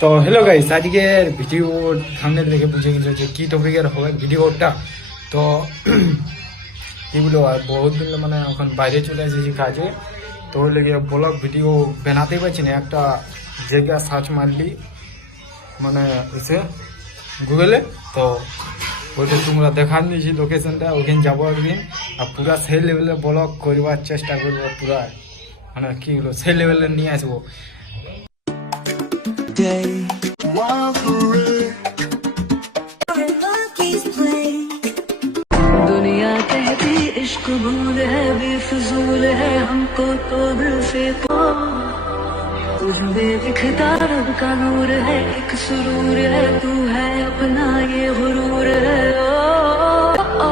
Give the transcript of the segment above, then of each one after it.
তো hello guys, আজকের video thumbnail দেখে বুঝে গেছো যে কি টপিকের হবে ভিডিওটা। তো কি বলবো, আর বহুত দিন মানে এখন বাইরে চলে এসেছি কাজে, তো ওই লেগে ব্লগ ভিডিও বানাতেই পারছি না। একটা জায়গা সার্চ মারলি মানে এসে গুগলে, তো ওইটা তোমরা দেখান দিয়েছি লোকেশনটা, ওখানে যাবো একদিন আর পুরা সেই লেভেলের ব্লগ করবার চেষ্টা করবো, পুরা মানে কি বলবো সেই লেভেলে নিয়ে আসবো। दुनिया कहती इश्क भूल है बेफजूल है हमको तो दिल से तुझमें दिखता रब का नूर है एक सुरूर है तू है अपना ये गुरूर है ओ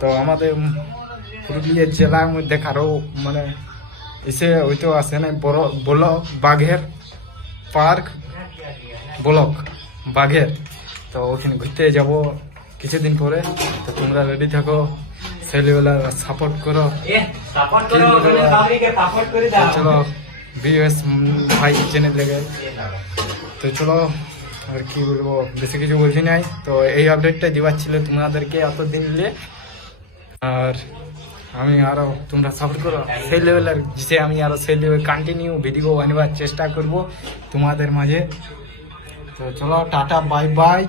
তো আমাদের পুরুলিয়া জেলার মধ্যে কারো মানে এসে হয়তো আসে না বড় ব্লক বাঘের পার্ক ব্লক বাঘের, তো ওখানে ঘুরতে যাব কিছুদিন পরে। তো তোমরা রেডি থাকো, ছেলেবেলা সাপোর্ট করো, চলো বিএস ভাই চ্যানেল লেগে। তো চলো, আর কি বলবো, বেশি কিছু বলছি নাই। তো এই আপডেটটা দেওয়ার ছিল তোমাদেরকে এতদিন নিয়ে, আর আমি আরো তোমরা সাপোর্ট করো সেই লেভেলের, যে আমি আরো সেই লেভেল কন্টিনিউ ভিডিও আনবার চেষ্টা করব তোমাদের মাঝে। তো চলো, টাটা বাই বাই।